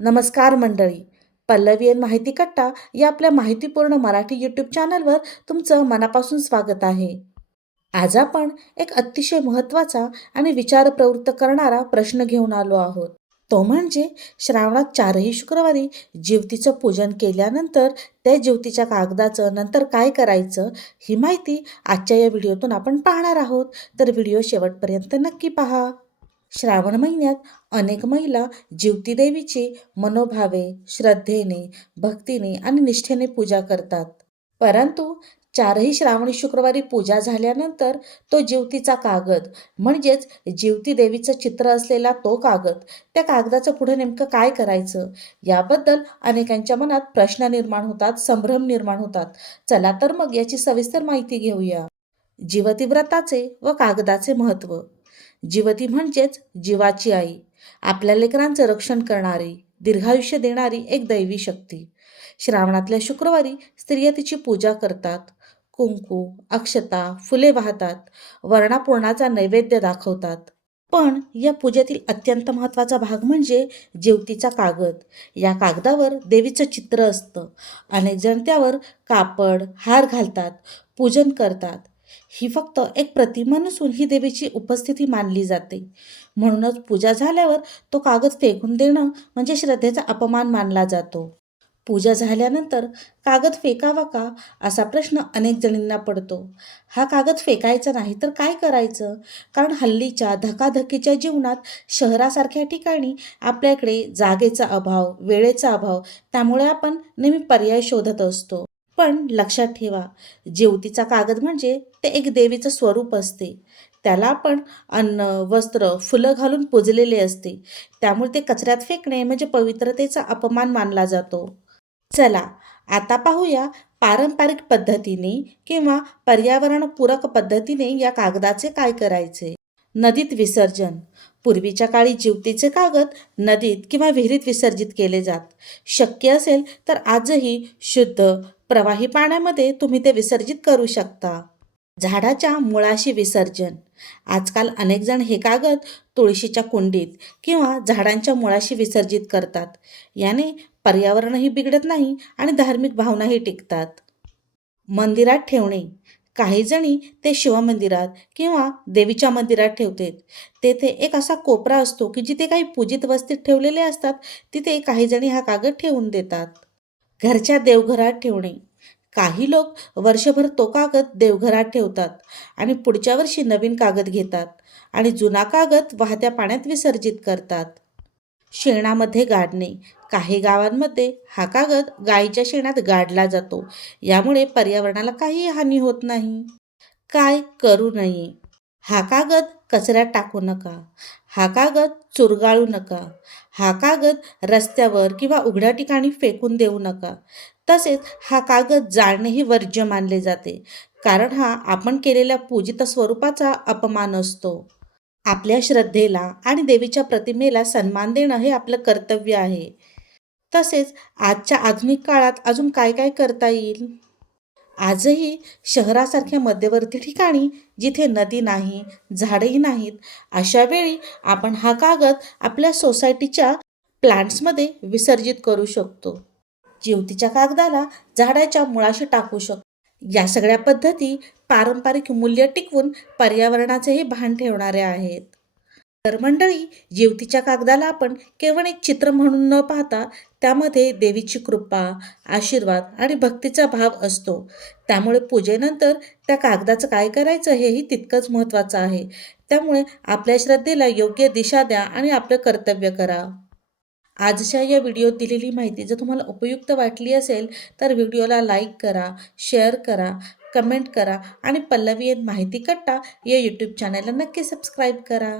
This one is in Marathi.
नमस्कार मंडळी. पल्लवी आणि माहिती कट्टा या आपल्या माहितीपूर्ण मराठी यूट्यूब चॅनलवर तुमचं मनापासून स्वागत आहे. आज आपण एक अतिशय महत्त्वाचा आणि विचार प्रवृत्त करणारा प्रश्न घेऊन आलो आहोत. तो म्हणजे श्रावणात चारही शुक्रवारी ज्योतीचं पूजन केल्यानंतर त्या ज्योतीच्या कागदाचं नंतर काय करायचं, ही माहिती आजच्या या व्हिडिओतून आपण पाहणार आहोत. तर व्हिडिओ शेवटपर्यंत नक्की पहा. श्रावण महिन्यात अनेक महिला ज्योती देवीची मनोभावे, श्रद्धेने, भक्तीने आणि निष्ठेने पूजा करतात. परंतु चारही श्रावणी शुक्रवारी पूजा झाल्यानंतर तो ज्योतीचा कागद म्हणजेच ज्योती देवीचं चित्र असलेला तो कागद, त्या कागदाचं पुढे नेमकं काय करायचं, याबद्दल अनेकांच्या मनात प्रश्न निर्माण होतात, संभ्रम निर्माण होतात. चला तर मग याची सविस्तर माहिती घेऊया. जिवती व्रताचे व कागदाचे महत्त्व. जिवती म्हणजेच जीवाची आई, आपल्या लेकरांचं रक्षण करणारी, दीर्घायुष्य देणारी एक दैवी शक्ती. श्रावणातल्या शुक्रवारी स्त्रिया तिची पूजा करतात. कुंकू, अक्षता, फुले वाहतात, वर्णापूर्णाचा नैवेद्य दाखवतात. पण या पूजेतील अत्यंत महत्त्वाचा भाग म्हणजे जेवतीचा कागद. या कागदावर देवीचं चित्र असतं. अनेक जण त्यावर कापड, हार घालतात, पूजन करतात. ही फक्त एक प्रतिमा नसून ही देवीची उपस्थिती मानली जाते. म्हणूनच पूजा झाल्यावर तो कागद फेकून देणं म्हणजे श्रद्धेचा अपमान मानला जातो. पूजा झाल्यानंतर कागद फेकावा का, असा प्रश्न अनेक जणींना पडतो. हा कागद फेकायचा नाही तर काय करायचं? कारण हल्लीच्या धकाधकीच्या जीवनात शहरासारख्या ठिकाणी आपल्याकडे जागेचा अभाव, वेळेचा अभाव, त्यामुळे आपण नेहमी पर्याय शोधत असतो. पण लक्षात ठेवा, ज्योतीचा कागद म्हणजे ते एक देवीचं स्वरूप असते. त्याला आपण अन्न, वस्त्र, फुलं घालून पुजलेले असते. त्यामुळे ते कचऱ्यात फेकणे म्हणजे पवित्रतेचा अपमान मानला जातो. चला आता पाहूया पारंपरिक पद्धतीने किंवा पर्यावरणपूरक पद्धतीने या कागदाचे काय करायचे. नदीत विसर्जन. पूर्वीच्या काळी ज्योतीचे कागद नदीत किंवा विहिरीत विसर्जित केले जात. शक्य असेल तर आजही शुद्ध प्रवाही पाण्यामध्ये तुम्ही ते विसर्जित करू शकता. झाडाच्या मुळाशी विसर्जन. आजकाल अनेक जण हे कागद तुळशीच्या कुंडीत किंवा झाडांच्या मुळाशी विसर्जित करतात. याने पर्यावरणही बिघडत नाही आणि धार्मिक भावनाही टिकतात. मंदिरात ठेवणे. काही जणी ते शिवमंदिरात किंवा देवीच्या मंदिरात ठेवतात. तेथे एक असा कोपरा असतो की जिथे काही पूजित वस्तू ठेवलेले असतात, तिथे काही जणी हा कागद ठेवून देतात. घरच्या देवघरात ठेवणे. काही लोक वर्षभर तो कागद देवघरात ठेवतात आणि पुढच्या वर्षी नवीन कागद घेतात आणि जुना कागद वाहत्या पाण्यात विसर्जित करतात. शेणामध्ये गाडणे. काही गावांमध्ये हा कागद गायीच्या शेणात गाडला जातो. यामुळे पर्यावरणाला काही हानी होत नाही. काय करू नये. हा कागद कचऱ्यात टाकू नका. हा कागद चुरगाळू नका. हा कागद रस्त्यावर किंवा उघड्या ठिकाणी फेकून देऊ नका. तसेच हा कागद जाळणेही वर्ज्य मानले जाते, कारण हा आपण केलेल्या पूजित स्वरूपाचा अपमान असतो. आपल्या श्रद्धेला आणि देवीच्या प्रतिमेला सन्मान देणं हे आपलं कर्तव्य आहे. तसेच आजच्या आधुनिक काळात अजून काय काय करता येईल. आजही शहरासारख्या मध्यवर्ती ठिकाणी जिथे नदी नाही, झाडेही नाहीत, अशा वेळी आपण हा कागद आपल्या सोसायटीच्या प्लांट्समध्ये विसर्जित करू शकतो. ज्योतीच्या कागदाला झाडाच्या मुळाशी टाकू शकतो. या सगळ्या पद्धती पारंपरिक मूल्य टिकवून पर्यावरणाचेही भान ठेवणाऱ्या आहेत. तर मंडळी, ज्योतीच्या कागदाला आपण केवळ एक चित्र म्हणून न पाहता त्यामध्ये देवीची कृपा, आशीर्वाद आणि भक्तीचा भाव असतो. त्यामुळे पूजेनंतर त्या कागदाचं काय करायचं हेही तितकंच महत्त्वाचं आहे. त्यामुळे आपल्या श्रद्धेला योग्य दिशा द्या आणि आपलं कर्तव्य करा. आजच्या या व्हिडिओत दिलेली माहिती जर तुम्हाला उपयुक्त वाटली असेल तर व्हिडिओला लाईक करा, शेअर करा, कमेंट करा आणि पल्लवी माहिती कट्टा या यूट्यूब चॅनलला नक्की सबस्क्राईब करा.